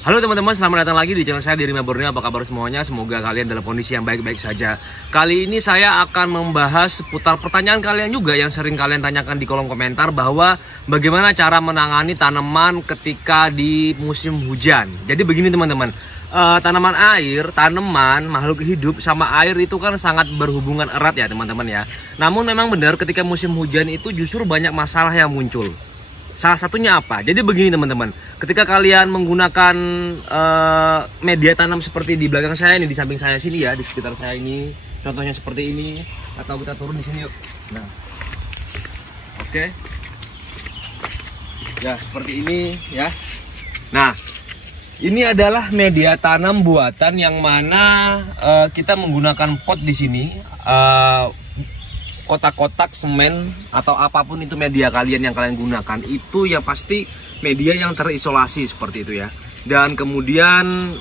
Halo teman-teman, selamat datang lagi di channel saya di Rima Borneo. Apa kabar semuanya? Semoga kalian dalam kondisi yang baik-baik saja. Kali ini saya akan membahas seputar pertanyaan kalian juga yang sering kalian tanyakan di kolom komentar, bahwa bagaimana cara menangani tanaman ketika di musim hujan. Jadi begini teman-teman, tanaman air, tanaman, makhluk hidup sama air itu kan sangat berhubungan erat ya teman-teman ya. Namun memang benar ketika musim hujan itu justru banyak masalah yang muncul. Salah satunya apa? Jadi begini teman-teman, ketika kalian menggunakan media tanam seperti di belakang saya ini, di samping saya sini ya, di sekitar saya ini, contohnya seperti ini, atau kita turun di sini yuk. Nah, oke, ya seperti ini ya. Nah, ini adalah media tanam buatan yang mana kita menggunakan pot di sini. Kotak-kotak semen atau apapun itu media kalian yang kalian gunakan, itu ya pasti media yang terisolasi seperti itu ya. Dan kemudian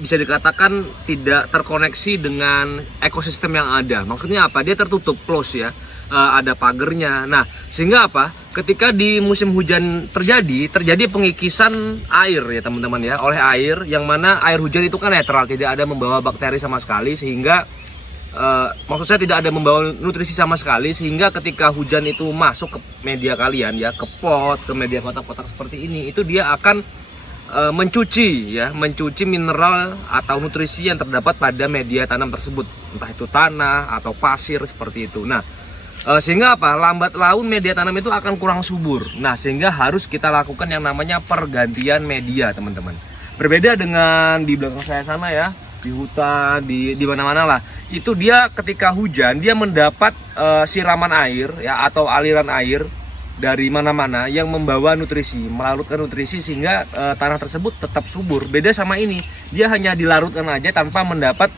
bisa dikatakan tidak terkoneksi dengan ekosistem yang ada. Maksudnya apa? Dia tertutup, close ya. Ada pagernya. Nah, sehingga apa? Ketika di musim hujan terjadi pengikisan air ya teman-teman ya, oleh air, yang mana air hujan itu kan netral, tidak ada membawa bakteri sama sekali, sehingga maksud saya tidak ada membawa nutrisi sama sekali, sehingga ketika hujan itu masuk ke media kalian ya, ke pot, ke media kotak-kotak seperti ini, itu dia akan mencuci mineral atau nutrisi yang terdapat pada media tanam tersebut, entah itu tanah atau pasir seperti itu. Nah, sehingga apa? Lambat laun media tanam itu akan kurang subur. Nah, sehingga harus kita lakukan yang namanya pergantian media teman-teman. Berbeda dengan di belakang saya sana ya, di hutan, di mana-mana lah, itu dia ketika hujan dia mendapat siraman air ya, atau aliran air dari mana-mana yang membawa nutrisi, melarutkan nutrisi, sehingga tanah tersebut tetap subur. Beda sama ini, dia hanya dilarutkan aja tanpa mendapat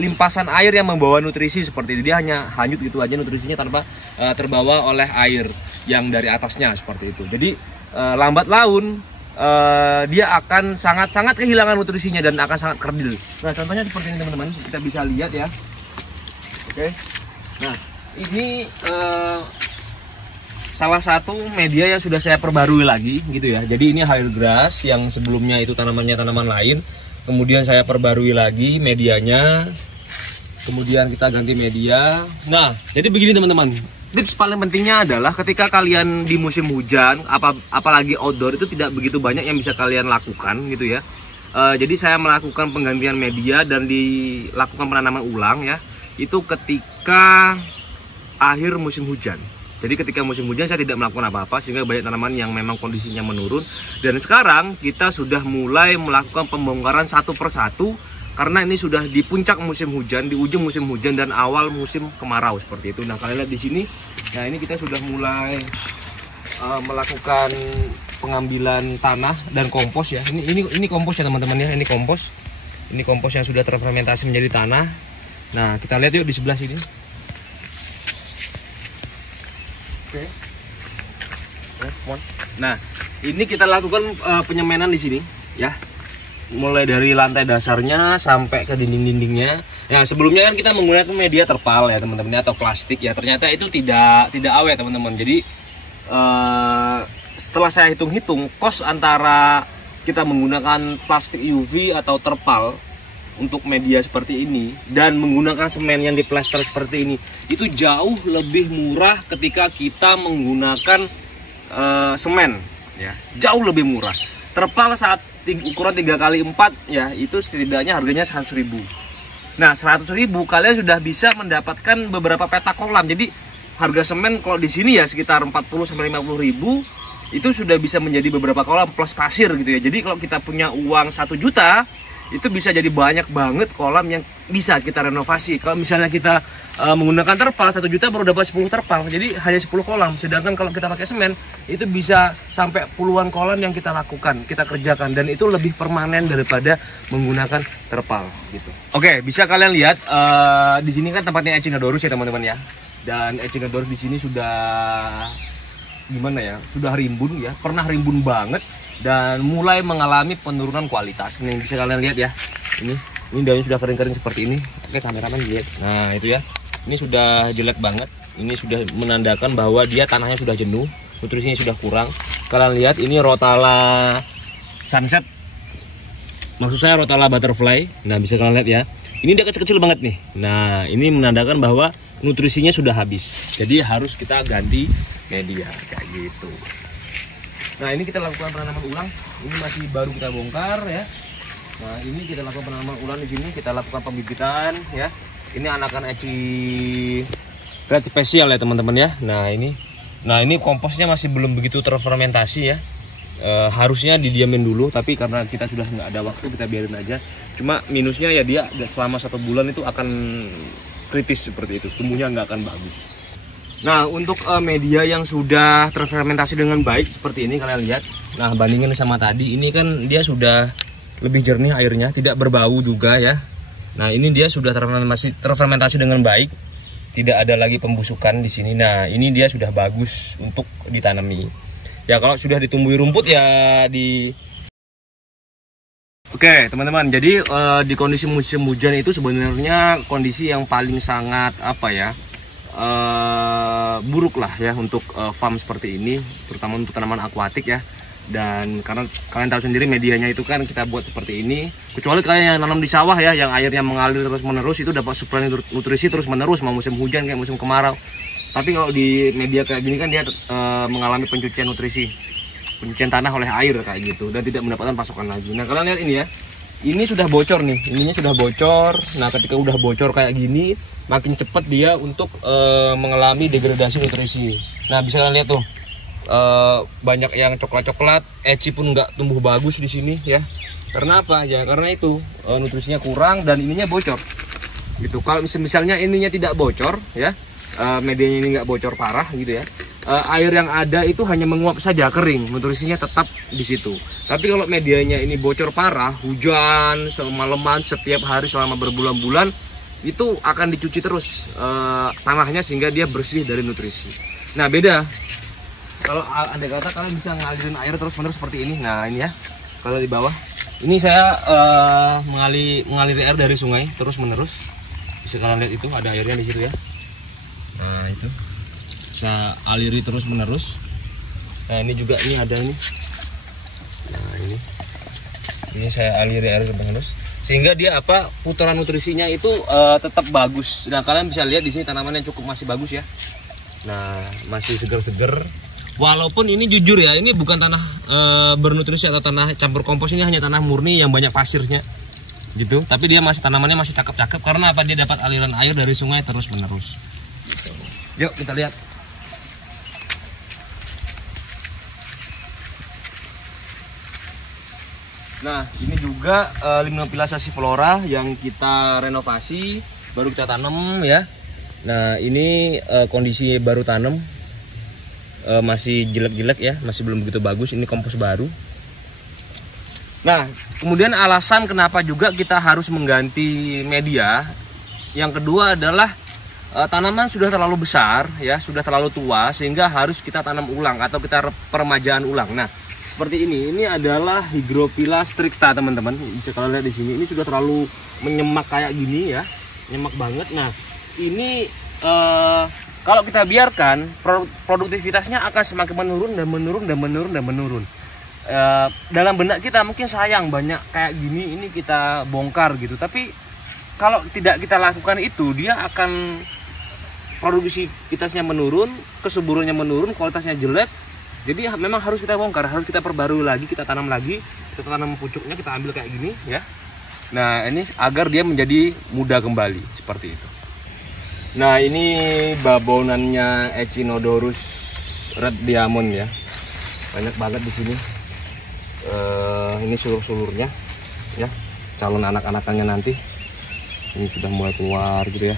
limpasan air yang membawa nutrisi seperti itu. Dia hanya hanyut gitu aja nutrisinya tanpa terbawa oleh air yang dari atasnya seperti itu. Jadi lambat laun dia akan sangat-sangat kehilangan nutrisinya dan akan sangat kerdil. Nah, contohnya seperti ini teman-teman, kita bisa lihat ya. Oke. Nah, ini salah satu media yang sudah saya perbarui lagi gitu ya. Jadi ini Hailgrass, yang sebelumnya itu tanamannya tanaman lain. Kemudian saya perbarui lagi medianya. Kemudian kita ganti media. Nah, jadi begini teman-teman. Tips paling pentingnya adalah ketika kalian di musim hujan, apalagi outdoor, itu tidak begitu banyak yang bisa kalian lakukan gitu ya. Jadi saya melakukan penggantian media dan dilakukan penanaman ulang ya, itu ketika akhir musim hujan. Jadi ketika musim hujan saya tidak melakukan apa-apa, sehingga banyak tanaman yang memang kondisinya menurun. Dan sekarang kita sudah mulai melakukan pembongkaran satu persatu, karena ini sudah di puncak musim hujan, di ujung musim hujan dan awal musim kemarau seperti itu. Nah, kalian lihat di sini. Nah, ini kita sudah mulai melakukan pengambilan tanah dan kompos ya. Ini kompos ya teman-teman ya. Ini kompos. Ini kompos yang sudah terfermentasi menjadi tanah. Nah, kita lihat yuk di sebelah sini. Oke. Nah, ini kita lakukan penyemanan di sini ya. Mulai dari lantai dasarnya sampai ke dinding-dindingnya. Ya, sebelumnya kan kita menggunakan media terpal ya teman-teman, atau plastik ya. Ternyata itu tidak awet teman-teman. Jadi setelah saya hitung-hitung, kos antara kita menggunakan plastik UV atau terpal untuk media seperti ini dan menggunakan semen yang diplester seperti ini, itu jauh lebih murah ketika kita menggunakan semen ya. Jauh lebih murah. Terpal saat ukuran 3x4 ya, itu setidaknya harganya 100.000. Nah, 100.000 kalian sudah bisa mendapatkan beberapa petak kolam. Jadi harga semen kalau di sini ya sekitar 40-50.000, itu sudah bisa menjadi beberapa kolam plus pasir gitu ya. Jadi kalau kita punya uang 1 juta, itu bisa jadi banyak banget kolam yang bisa kita renovasi. Kalau misalnya kita menggunakan terpal 1 juta baru dapat 10 terpal, jadi hanya 10 kolam. Sedangkan kalau kita pakai semen, itu bisa sampai puluhan kolam yang kita lakukan, kita kerjakan, dan itu lebih permanen daripada menggunakan terpal gitu. Oke, bisa kalian lihat di sini kan tempatnya Echinodorus ya teman-teman ya. Dan Echinodorus di sini sudah gimana ya? Sudah rimbun ya, pernah rimbun banget dan mulai mengalami penurunan kualitas. Ini bisa kalian lihat ya. Ini daunnya sudah kering-kering seperti ini. Oke, kameraman lihat. Nah, itu ya. Ini sudah jelek banget. Ini sudah menandakan bahwa dia tanahnya sudah jenuh, nutrisinya sudah kurang. kalian lihat ini Rotala Sunset. Maksud saya Rotala Butterfly. Nah, bisa kalian lihat ya. Ini dia kecil-kecil banget nih. Nah, ini menandakan bahwa nutrisinya sudah habis. Jadi harus kita ganti media kayak gitu. Nah, ini kita lakukan penanaman ulang. Ini masih baru kita bongkar ya. Nah, ini kita lakukan penanaman ulang di sini. Kita lakukan pembibitan ya. Ini anakan eci red spesial ya teman-teman ya. Nah, ini komposnya masih belum begitu terfermentasi ya. Harusnya didiamin dulu, tapi karena kita sudah nggak ada waktu, kita biarin aja. Cuma minusnya ya dia selama 1 bulan itu akan kritis seperti itu, tumbuhnya nggak akan bagus. Nah, untuk media yang sudah terfermentasi dengan baik seperti ini kalian lihat. Nah, bandingin sama tadi, ini kan dia sudah lebih jernih airnya, tidak berbau juga ya. Nah, ini dia sudah terfermentasi dengan baik, tidak ada lagi pembusukan di sini. Nah, ini dia sudah bagus untuk ditanami. Ya, kalau sudah ditumbuhi rumput ya Oke, teman-teman. Jadi di kondisi musim hujan itu sebenarnya kondisi yang paling sangat buruk lah ya untuk farm seperti ini, terutama untuk tanaman akuatik ya. Dan karena kalian tahu sendiri medianya itu kan kita buat seperti ini. Kecuali kalian yang nanam di sawah ya, yang airnya mengalir terus menerus, itu dapat suplai nutrisi terus menerus mau musim hujan kayak musim kemarau. Tapi kalau di media kayak gini kan dia mengalami pencucian nutrisi, pencucian tanah oleh air kayak gitu, dan tidak mendapatkan pasokan lagi. Nah, kalian lihat ini ya, ini sudah bocor nih, ininya sudah bocor. Nah, ketika udah bocor kayak gini, makin cepat dia untuk mengalami degradasi nutrisi. Nah, bisa kalian lihat tuh, banyak yang coklat-coklat, eci pun nggak tumbuh bagus di sini ya. Karena apa ya? Karena itu nutrisinya kurang dan ininya bocor. Gitu. Kalau misalnya ininya tidak bocor ya. Medianya ini nggak bocor parah gitu ya, air yang ada itu hanya menguap saja, kering, nutrisinya tetap di situ. Tapi kalau medianya ini bocor parah, hujan semalaman setiap hari selama berbulan-bulan, itu akan dicuci terus tanahnya sehingga dia bersih dari nutrisi. Nah, beda kalau andai kata kalian bisa ngalirin air terus-menerus seperti ini. Nah, ini ya, kalau di bawah ini saya mengaliri air dari sungai terus-menerus. Bisa kalian lihat itu ada airnya di situ ya. Nah, itu saya aliri terus menerus. Nah, ini juga ini ada ini. Nah, ini saya aliri air terus sehingga dia putaran nutrisinya itu tetap bagus. Nah, kalian bisa lihat di sini tanamannya cukup masih bagus ya. Nah, masih seger-seger. Walaupun ini jujur ya, ini bukan tanah bernutrisi atau tanah campur kompos, ini hanya tanah murni yang banyak pasirnya gitu. Tapi dia tanamannya masih cakep-cakep karena dia dapat aliran air dari sungai terus menerus. Yuk kita lihat. Nah, ini juga Limnophylla saxiflora yang kita renovasi, baru kita tanam ya. Nah, ini kondisi baru tanam, masih jelek-jelek ya, masih belum begitu bagus. Ini kompos baru. Nah, kemudian alasan kenapa juga kita harus mengganti media, yang kedua adalah tanaman sudah terlalu besar ya, sudah terlalu tua sehingga harus kita tanam ulang atau kita peremajaan ulang. Nah, seperti ini adalah Hygrophila stricta teman-teman. Bisa kalian lihat di sini, ini sudah terlalu menyemak kayak gini ya, nyemak banget. Nah, ini kalau kita biarkan produktivitasnya akan semakin menurun dan menurun dan menurun dan menurun. Dalam benak kita mungkin sayang banyak kayak gini, ini kita bongkar gitu. Tapi kalau tidak kita lakukan itu, dia akan produktivitasnya menurun, kesuburannya menurun, kualitasnya jelek. Jadi memang harus kita bongkar, harus kita perbarui lagi, kita tanam lagi, kita tanam pucuknya, kita ambil kayak gini ya. Nah, ini agar dia menjadi muda kembali seperti itu. Nah, ini babonannya Echinodorus red diamond ya, banyak banget di sini. Ini sulur-sulurnya ya, calon anak-anakannya nanti. Ini sudah mulai keluar gitu ya.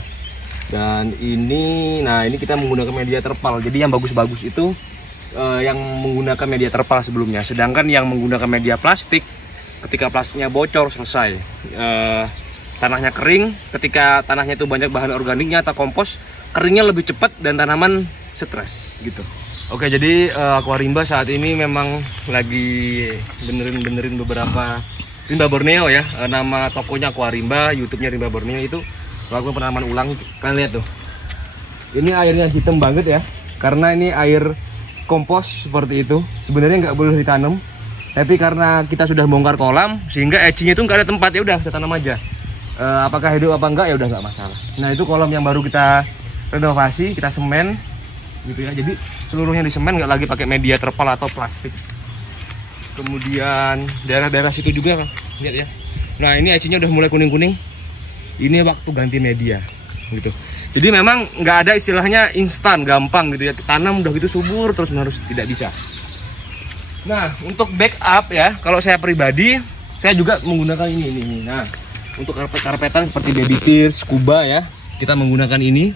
Dan ini, nah ini kita menggunakan media terpal. Jadi yang bagus-bagus itu yang menggunakan media terpal sebelumnya. Sedangkan yang menggunakan media plastik, ketika plastiknya bocor selesai. Tanahnya kering, ketika tanahnya itu banyak bahan organiknya atau kompos, keringnya lebih cepat dan tanaman stres gitu. Oke, jadi Aquarimba saat ini memang lagi benerin beberapa Rimba Borneo ya. Nama tokonya Aquarimba, YouTube-nya Rimba Borneo itu melakukan penanaman ulang. Kalian lihat tuh, ini airnya hitam banget ya, karena ini air kompos seperti itu. Sebenarnya nggak boleh ditanam, tapi karena kita sudah bongkar kolam sehingga edge-nya itu nggak ada tempat, ya udah kita tanam aja. Apakah hidup apa enggak ya udah nggak masalah. Nah itu kolam yang baru kita renovasi, kita semen gitu ya. Jadi seluruhnya di semen, nggak lagi pakai media terpal atau plastik. Kemudian daerah-daerah situ juga lihat ya. Nah ini edge-nya udah mulai kuning-kuning. Ini waktu ganti media gitu. Jadi memang nggak ada istilahnya instan gampang gitu ya, tanam udah gitu subur terus menerus, tidak bisa. Nah untuk backup ya, kalau saya pribadi saya juga menggunakan ini. Nah untuk karpetan seperti baby tears, scuba ya, kita menggunakan ini.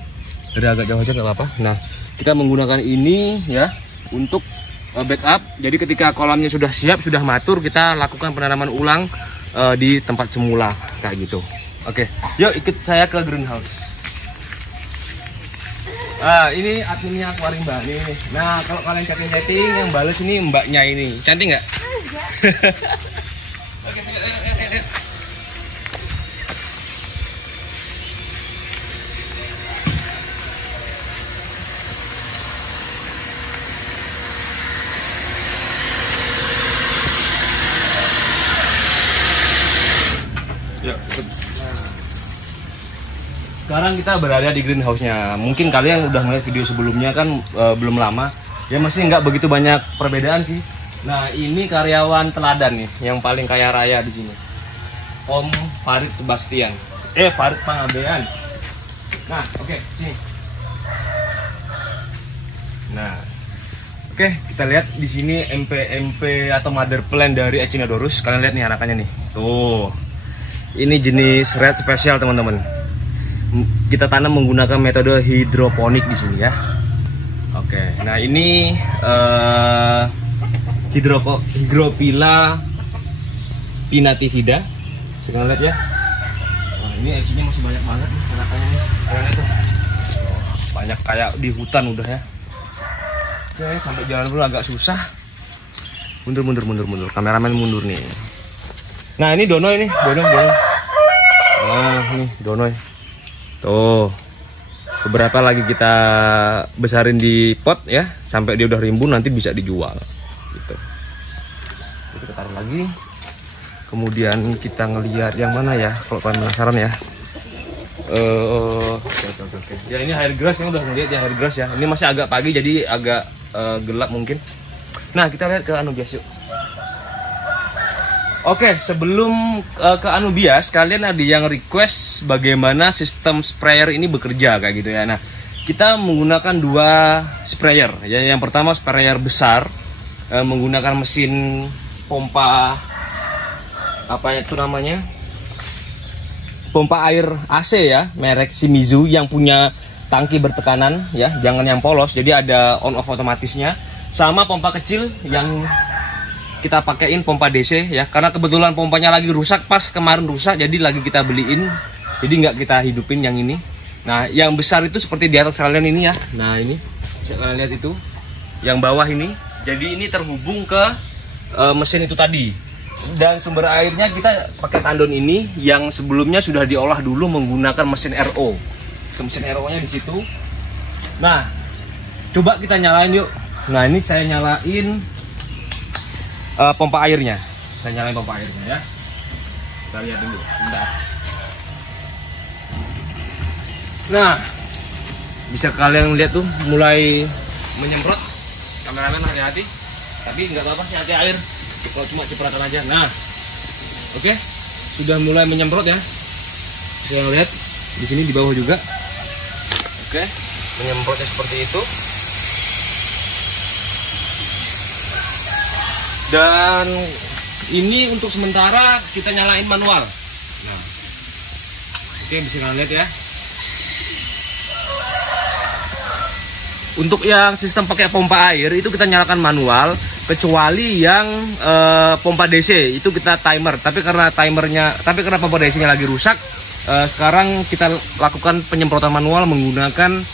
Dari agak jauh aja nggak apa-apa. Nah kita menggunakan ini ya untuk backup. Jadi ketika kolamnya sudah siap, sudah matur, kita lakukan penanaman ulang di tempat semula kayak gitu. Oke, yuk ikut saya ke greenhouse. Ini adminnya Aquarimba nih. Nah kalau kalian chatting yang bales ini mbaknya ini, cantik nggak? Oke, sekarang kita berada di greenhouse-nya. Mungkin kalian udah melihat video sebelumnya kan, belum lama. Ya masih nggak begitu banyak perbedaan sih. Nah ini karyawan teladan nih, yang paling kaya raya di sini. Om Farid Sebastian. Farid Pangabean. Nah oke, sini. Nah oke, kita lihat di sini MP atau mother plant dari Echinodorus. Kalian lihat nih anakannya nih. Tuh. Ini jenis red spesial teman-teman. Kita tanam menggunakan metode hidroponik di sini ya. Oke, nah ini Hydropila pinnatifida. Sekarang lihat ya. Nah, ini edge-nya masih banyak banget nih anakannya nih. Kalian lihat tuh. Banyak kayak di hutan udah ya. Oke, sampai jalan dulu agak susah. Mundur. Kameramen mundur nih. Nah ini Donoy nih, Donoy. Nah ini Donoy. Tuh, beberapa lagi kita besarin di pot ya, sampai dia udah rimbun nanti bisa dijual. Gitu. Jadi kita taruh lagi. Kemudian kita ngelihat yang mana ya, kalau kalian penasaran ya. Oke. Ya ini air grass, yang udah ngelihat ya air grass ya. Ini masih agak pagi jadi agak gelap mungkin. Nah kita lihat ke Anubias yuk. Oke, sebelum ke Anubias, kalian ada yang request bagaimana sistem sprayer ini bekerja kayak gitu ya. Nah, kita menggunakan 2 sprayer. Ya, yang pertama sprayer besar menggunakan mesin pompa apa itu namanya? Pompa air AC ya, merek Shimizu yang punya tangki bertekanan ya, jangan yang polos. Jadi ada on off otomatisnya. Sama pompa kecil yang kita pakaiin pompa DC ya, karena kebetulan pompanya lagi rusak, pas kemarin rusak jadi lagi kita beliin, jadi nggak kita hidupin yang ini. Nah yang besar itu seperti di atas kalian ini ya. Nah ini bisa kalian lihat itu yang bawah ini, jadi ini terhubung ke mesin itu tadi, dan sumber airnya kita pakai tandon ini yang sebelumnya sudah diolah dulu menggunakan mesin RO. Mesin RO nya di situ. Nah coba kita nyalain yuk. Nah ini saya nyalain pompa airnya. Saya nyalain pompa airnya ya. Kita lihat dulu. Bentar. Nah, bisa kalian lihat tuh mulai menyemprot. Kameramen hati-hati. Tapi nggak apa-apa sih, hati air. Kalau cuma cipratan aja. Nah, oke, sudah mulai menyemprot ya. Saya lihat di sini di bawah juga. Oke, menyemprotnya seperti itu. Dan ini untuk sementara kita nyalain manual. Nah, oke, bisa kalian lihat ya. Untuk yang sistem pakai pompa air itu kita nyalakan manual, kecuali yang pompa DC itu kita timer. Tapi karena pompa DC-nya lagi rusak, sekarang kita lakukan penyemprotan manual menggunakan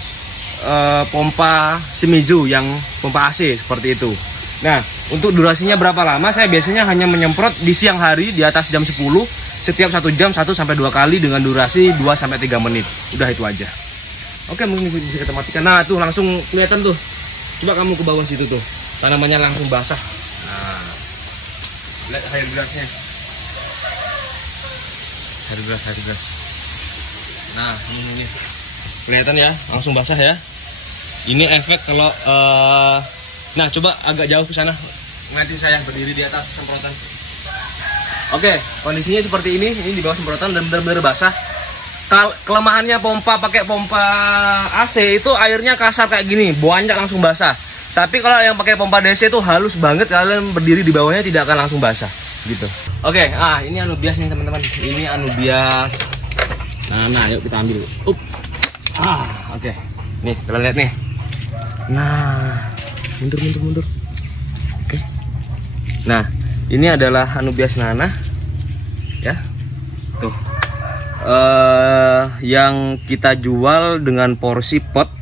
pompa Shimizu yang pompa AC seperti itu. Nah, untuk durasinya berapa lama? Saya biasanya hanya menyemprot di siang hari di atas jam 10, setiap 1 jam 1 sampai 2 kali dengan durasi 2 sampai 3 menit. Udah itu aja. Oke, mungkin bisa kita matikan. Nah, tuh langsung kelihatan tuh. Coba kamu ke bawah situ tuh, tanamannya langsung basah. Nah, lihat air grassnya. Air grass. Nah, ini kelihatan ya, langsung basah ya. Ini efek kalau nah, coba agak jauh ke sana. Nanti saya berdiri di atas semprotan. Oke, kondisinya seperti ini di bawah semprotan dan benar-benar basah. Kelemahannya pakai pompa AC itu airnya kasar kayak gini, banyak langsung basah. Tapi kalau yang pakai pompa DC itu halus banget, kalian berdiri di bawahnya tidak akan langsung basah gitu. Oke, ini anubias nih teman-teman. Ini anubias. Nah, yuk kita ambil. Oke. Nih, kalian lihat nih. Nah, mundur. Oke. Nah, ini adalah anubias nanah. Ya. Tuh. Yang kita jual dengan porsi pot.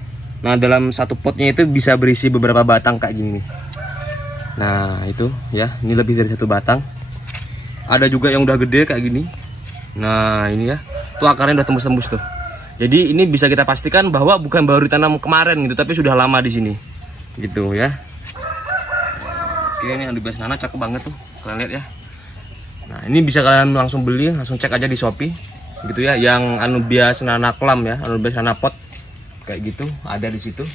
Nah, dalam satu potnya itu bisa berisi beberapa batang kayak gini nih. Nah, itu ya, ini lebih dari satu batang. Ada juga yang udah gede kayak gini. Nah, ini ya, tuh akarnya udah tembus-tembus tuh. Jadi ini bisa kita pastikan bahwa bukan baru ditanam kemarin gitu, tapi sudah lama di sini, gitu ya. Oke, ini anubias nanah cakep banget tuh, kalian lihat ya. Nah, ini bisa kalian langsung beli, langsung cek aja di Shopee, gitu ya. Yang anubias nanah klam ya, anubias nanah pot, kayak gitu, ada di situ.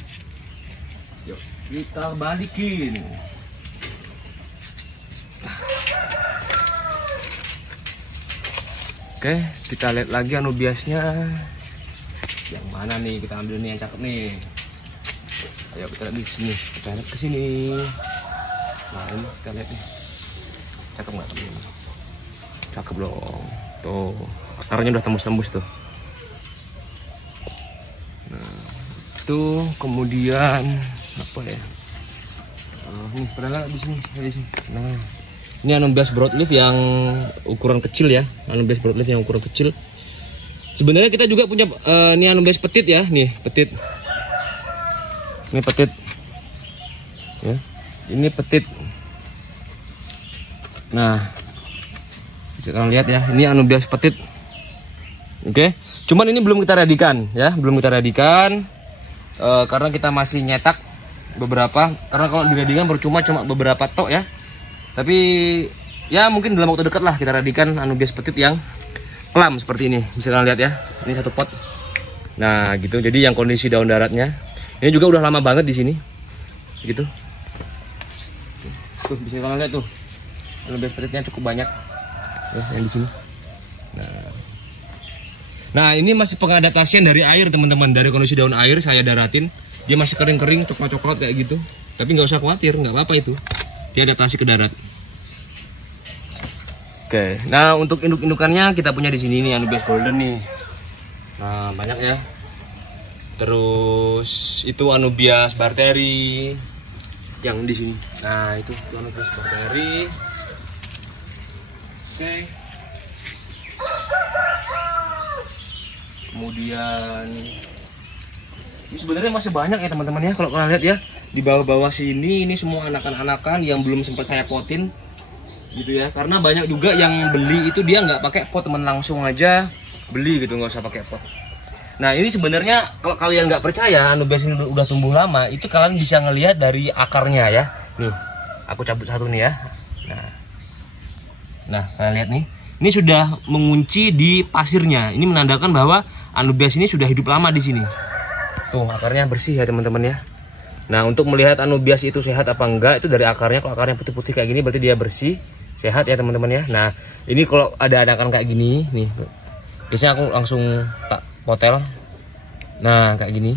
Yuk, kita balikin. Oke, kita lihat lagi anubiasnya. Yang mana nih? Kita ambil nih yang cakep nih. Ayo kita lihat di sini. Kita lihat ke sini. Nah, ini kita lihat nih. Cakep nggak teman-teman? Cakep dong. Tuh, akarnya udah tembus-tembus tuh. Nah, itu kemudian apa ya? Nih, pernah di sini, Nah, ini anubias broadleaf yang ukuran kecil ya, anubias broadleaf yang ukuran kecil. Sebenarnya kita juga punya ini anubias petit ya, nih petit. Ini petit. Ya. Ini petit. Nah, bisa kalian lihat ya, ini anubias petit. Oke. Cuman ini belum kita redikan ya, belum kita redikan karena kita masih nyetak beberapa. Karena kalau diredikan percuma cuma beberapa tok ya. Tapi ya mungkin dalam waktu dekat lah kita redikan anubias petit yang klam seperti ini. Bisa kalian lihat ya, ini satu pot. Nah gitu, jadi yang kondisi daun daratnya ini juga udah lama banget di sini, gitu. Tuh bisa kalian lihat tuh, anubias petitnya cukup banyak ya, yang di sini. Nah ini masih pengadaptasian dari air teman-teman, dari kondisi daun air saya daratin, dia masih kering-kering, coklat-coklat kayak gitu. Tapi nggak usah khawatir, nggak apa-apa itu. Dia adaptasi ke darat. Oke, nah untuk induk-indukannya kita punya di sini nih anubias golden nih. Nah banyak ya. Terus itu anubias barteri yang di sini. Nah itu anubias barteri. Oke. Kemudian ini sebenarnya masih banyak ya teman-teman ya, kalau kalian lihat ya. Di bawah-bawah sini ini semua anakan-anakan yang belum sempat saya potin gitu ya, karena banyak juga yang beli itu dia nggak pakai pot, temen langsung aja beli gitu, nggak usah pakai pot. Nah ini sebenarnya kalau kalian nggak percaya anubias ini udah tumbuh lama, itu kalian bisa ngelihat dari akarnya ya. Nih aku cabut satu nih ya. Nah kalian lihat nih, ini sudah mengunci di pasirnya. Ini menandakan bahwa anubias ini sudah hidup lama di sini. Tuh akarnya bersih ya teman-teman ya. Nah untuk melihat anubias itu sehat apa enggak itu dari akarnya. Kalau akarnya putih-putih kayak gini berarti dia bersih, sehat ya teman-teman ya. Nah ini kalau ada anakan kayak gini nih, biasanya aku langsung tak potel. Nah kayak gini.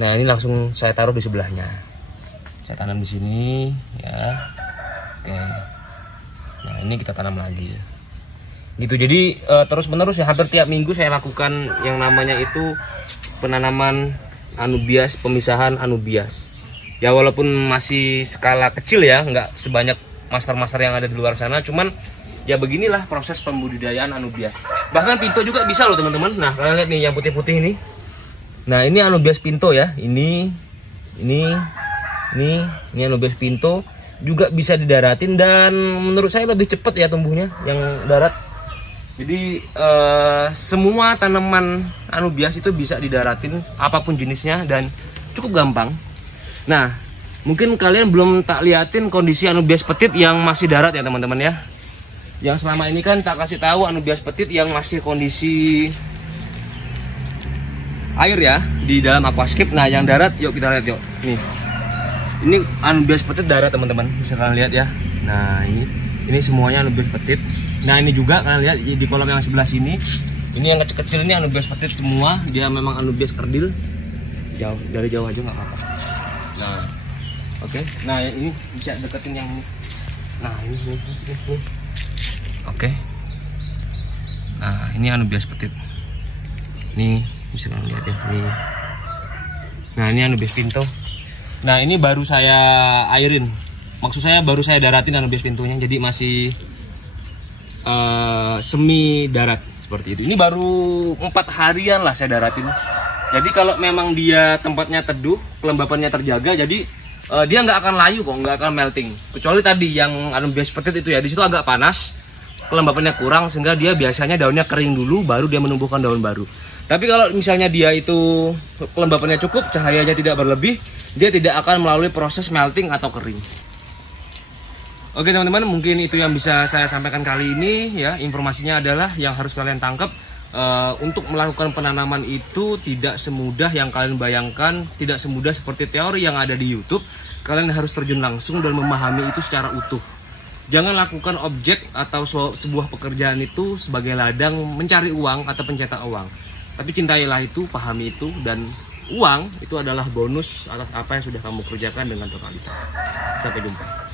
Nah ini langsung saya taruh di sebelahnya. Saya tanam di sini ya. Oke. Nah ini kita tanam lagi ya. Gitu, jadi terus menerus ya, hampir tiap minggu saya lakukan yang namanya itu penanaman anubias, pemisahan anubias ya, walaupun masih skala kecil ya, nggak sebanyak master-master yang ada di luar sana, cuman ya beginilah proses pembudidayaan anubias. Bahkan pinto juga bisa loh teman-teman. Nah kalian lihat nih yang putih-putih ini, nah ini anubias pinto ya, ini anubias pinto juga bisa didaratin, dan menurut saya lebih cepat ya tumbuhnya yang darat. Jadi semua tanaman anubias itu bisa didaratin apapun jenisnya dan cukup gampang. Nah Mungkin kalian belum tak liatin kondisi Anubias Petit yang masih darat ya teman-teman ya. Yang selama ini kan tak kasih tahu Anubias Petit yang masih kondisi air ya di dalam aquascape. Nah yang darat yuk kita lihat yuk. Nih, ini Anubias Petit darat teman-teman, bisa kalian lihat ya. Nah ini semuanya Anubias Petit. Nah ini juga kalian lihat di kolam yang sebelah sini. Ini yang kecil-kecil ini Anubias Petit semua. Dia memang Anubias kerdil. Jauh, dari jauh aja nggak apa-apa. Nah oke, nah ini bisa deketin yang ini. Nah ini. Oke. Nah ini Anubias Petit. Nih bisa kalian lihat ya. Nih. Nah ini Anubias Pinto. Nah ini baru saya airin. Maksud saya baru saya daratin Anubias Pintonya. Jadi masih semi darat seperti itu. Ini baru 4 harian lah saya daratin. Jadi kalau memang dia tempatnya teduh, kelembapannya terjaga, jadi dia nggak akan layu kok, nggak akan melting. Kecuali tadi yang Anubias Petit itu ya, di situ agak panas, kelembapannya kurang sehingga dia biasanya daunnya kering dulu, baru dia menumbuhkan daun baru. Tapi kalau misalnya dia itu kelembapannya cukup, cahayanya tidak berlebih, dia tidak akan melalui proses melting atau kering. Oke teman-teman, mungkin itu yang bisa saya sampaikan kali ini ya. Informasinya adalah yang harus kalian tangkap. Untuk melakukan penanaman itu tidak semudah yang kalian bayangkan, tidak semudah seperti teori yang ada di YouTube. Kalian harus terjun langsung dan memahami itu secara utuh. Jangan lakukan objek atau sebuah pekerjaan itu sebagai ladang mencari uang atau pencetak uang. Tapi cintailah itu, pahami itu, dan uang itu adalah bonus atas apa yang sudah kamu kerjakan dengan totalitas. Sampai jumpa.